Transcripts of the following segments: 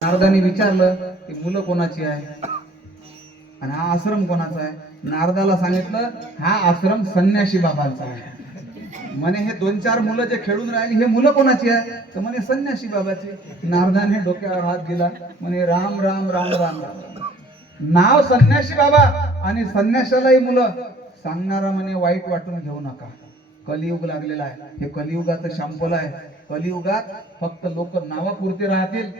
नारदाने विचारलं की मुलं कोणाची आहे आणि हा आश्रम कोणाचा आहे. नारदाला सांगितलं हा आश्रम संन्याशी बाबांचा आहे. म्हणे हे 2-4 मुलं जे खेळून राहिली हे मुलं कोणाची आहे, तर म्हणे संन्याशी बाबाची. नारदाने डोक्यावर हात दिला, म्हणे राम राम राम राम राम. नाव संन्याशी बाबा आणि संन्यासालाही मुलं. सांगणारा म्हणे वाईट वाटून घेऊ नका, कलियुग लागलेला आहे. हे कलियुगाचं शॅम्पल आहे. कलियुगात फक्त लोक नावापुरते राहतील,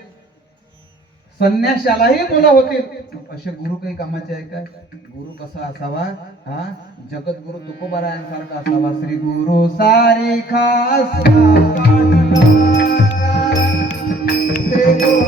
संन्याशालाही मुलं होतील. असे गुरु काही कामाचे आहे काय? गुरु कसा असावा? हा जगद्गुरु तुकोबारायांसारखा असावा. श्री गुरु सारी खास श्री गुरु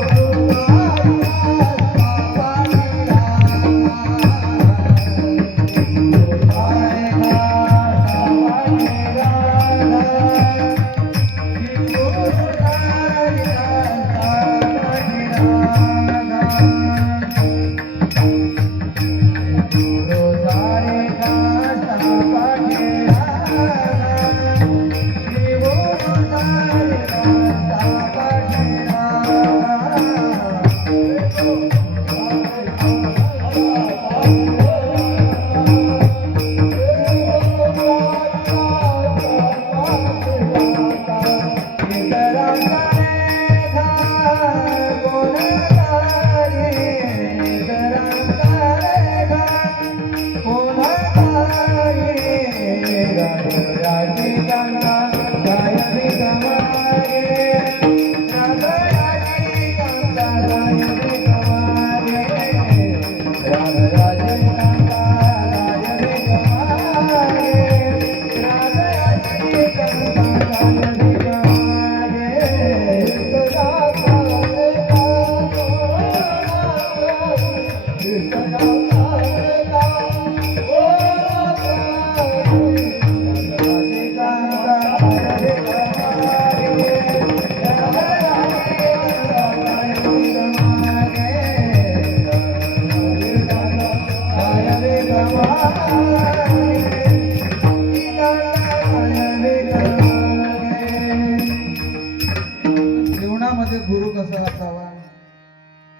गुरु कसा असावा?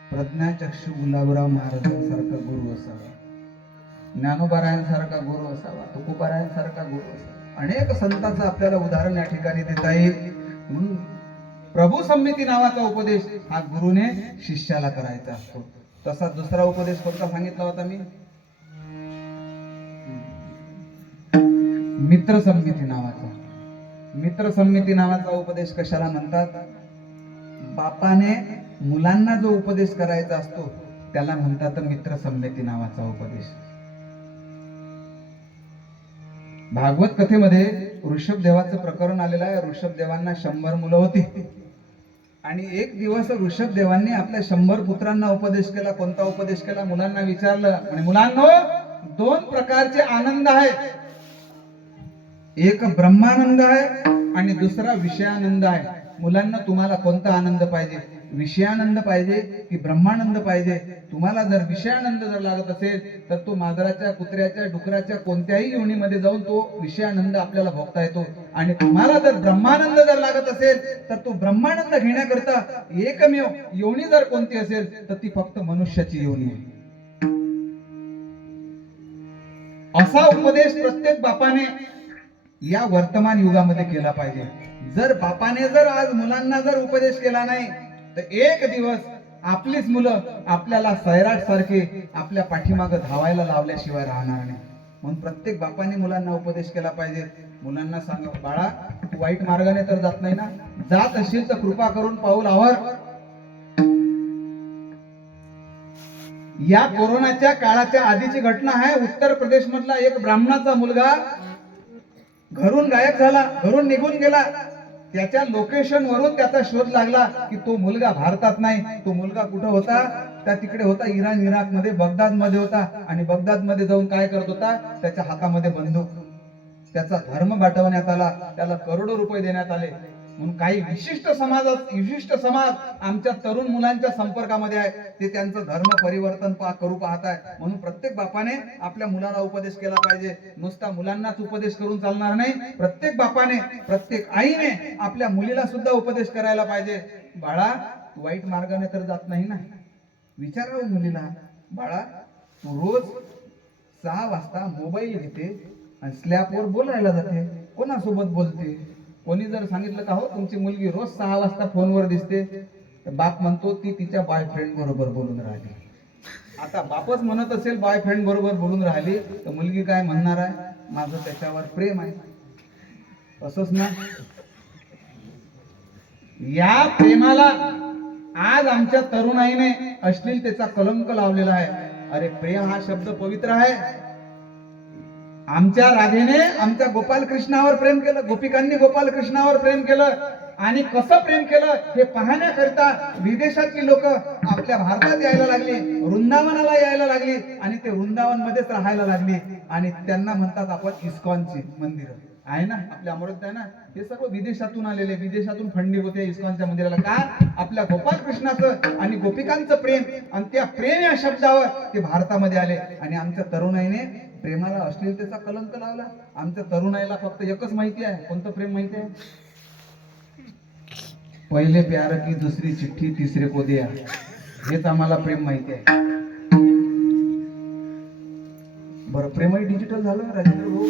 प्रज्ञाचक्षु गुलाबराव महाराजांसारखा गुरु असावा, ज्ञानोबारायांसारखा गुरु असावा, तुकोबारायांसारखा गुरु असावा. अनेक संतांचं आपल्याला उदाहरण या ठिकाणी देता येईल. म्हणून प्रभू संमिती नावाचा उपदेश हा गुरुने शिष्याला करायचा असतो. तसा दुसरा उपदेश कोणता सांगितला होता मी? मित्र संमिती नावाचा. मित्र संमिती नावाचा उपदेश कशाला म्हणतात? बापाने मुलांना जो उपदेश करायचा असतो त्याला म्हणतात मित्र संमिती नावाचा उपदेश. भागवत कथेमध्ये ऋषभदेवाचं प्रकरण आलेलं आहे. ऋषभदेवांना 100 मुलं होती आणि एक दिवस ऋषभदेवांनी आपल्या 100 पुत्रांना उपदेश केला. कोणता उपदेश केला? मुलांना विचारलं, म्हणजे मुलांनो 2 प्रकारचे आनंद आहेत. एक ब्रह्मानंद आहे आणि दुसरा विषयानंद आहे. मुलांना तुम्हाला कोणता आनंद पाहिजे? विषयानंद पाहिजे की ब्रह्मानंद पाहिजे? तुम्हाला जर विषयानंद जर लागत असेल तर तो मांजराच्या, कुत्र्याच्या, डुकराच्या कोणत्याही योनीमध्ये जाऊन तो विषयानंद आपल्याला भोगता येतो. आणि तुम्हाला जर ब्रह्मानंद जर लागत असेल तर तो ब्रह्मानंद घेण्याकरता एकमेव योनी जर कोणती असेल तर ती फक्त मनुष्याची योनी आहे. असा उपदेश प्रत्येक बापाने या वर्तमान युगामध्ये केला पाहिजे. जर बापाने जर आज मुलांना जर उपदेश केला नाही तर एक दिवस आपलीच मुलं आपल्याला सैराट सारखे आपल्या पाठीमागे धावायला लावल्याशिवाय राहणार नाही. म्हणून प्रत्येक बापाने मुलांना उपदेश केला पाहिजे. मुलांना सांगा, बाळा तू वाईट मार्गाने तर जात नाही ना, जात असेल तर कृपा करून पाऊल आवर. या कोरोनाच्या काळाच्या आधीची घटना आहे. उत्तर प्रदेश मधला एक ब्राह्मणाचा मुलगा घरून गायब झाला, घरून निघून गेला. त्याच्या लोकेशन वरून त्याचा शोध लागला की तो मुलगा भारतात नाही. तो मुलगा कुठं होता? त्या तिकडे होता, इराण, इराक मध्ये, बगदाद मध्ये होता. आणि बगदाद मध्ये जाऊन काय करत होता? त्याच्या हातामध्ये बंदूक. त्याचा धर्म वाटवण्यात आला, त्याला करोडो रुपये देण्यात आले. म्हणून काही विशिष्ट समाज आमच्या तरुण मुलांच्या संपर्कामध्ये आहे, ते त्यांचं धर्म परिवर्तन करू पाहत आहे. म्हणून प्रत्येक बापाने आपल्या मुलाला उपदेश केला पाहिजे. नुसता मुलांनाच उपदेश करून चालणार नाही. प्रत्येक बापाने, प्रत्येक आईने आपल्या मुलीला सुद्धा उपदेश करायला पाहिजे. बाळा वाईट मार्गाने तर जात नाही ना. विचारावं मुलीला, बाळा तू रोज 6 वाजता मोबाईल घेते आणि स्लॅपवर बोलायला जाते, कोणासोबत बोलते? कोणी जर सांगितलं का हो तुमची मुलगी रोज 6 वाजता फोनवर दिसते, तर बाप म्हणतो ती तिच्या बॉयफ्रेंड बरोबर बोलून राहिली. आता बापच म्हणत असेल बॉयफ्रेंड बरोबर बोलून राहिली, तर मुलगी काय म्हणणार आहे? माझं त्याच्यावर प्रेम आहे. असंच ना. या प्रेमाला आज आमच्या तरुणाईने अश्लीलतेचा कलंक लावलेला आहे. अरे प्रेम हा शब्द पवित्र आहे. आमच्या राधेने आमच्या गोपाल कृष्णावर प्रेम केलं, गोपिकांनी गोपाल कृष्णावर प्रेम केलं. आणि कसं प्रेम केलं हे पाहण्याकरिता विदेशातली लोक आपल्या भारतात यायला लागली, वृंदावनाला यायला लागली आणि ते वृंदावन मध्येच राहायला लागली. आणि त्यांना म्हणतात आपण इस्कॉनची मंदिर आहे ना, आपल्या अमृत आहे ना, हे सर्व विदेशातून आलेले, विदेशातून फंडिंग होते इस्कॉनच्या मंदिराला. का? आपल्या गोपाल कृष्णाचं आणि गोपिकांचं प्रेम, आणि त्या प्रेम या शब्दावर ते भारतामध्ये आले. आणि आमच्या तरुणाईने प्रेमाला अश्लीलतेचा कलंक लावला. आमच्या तरुणाईला फक्त एकच माहिती आहे. कोणतं प्रेम माहिती आहे? पहिले प्यार की दुसरी चिठ्ठी तिसरे को दिया, हेच आम्हाला प्रेम माहिती आहे. बरं प्रेमही डिजिटल झालं राजेंद्र भाऊ.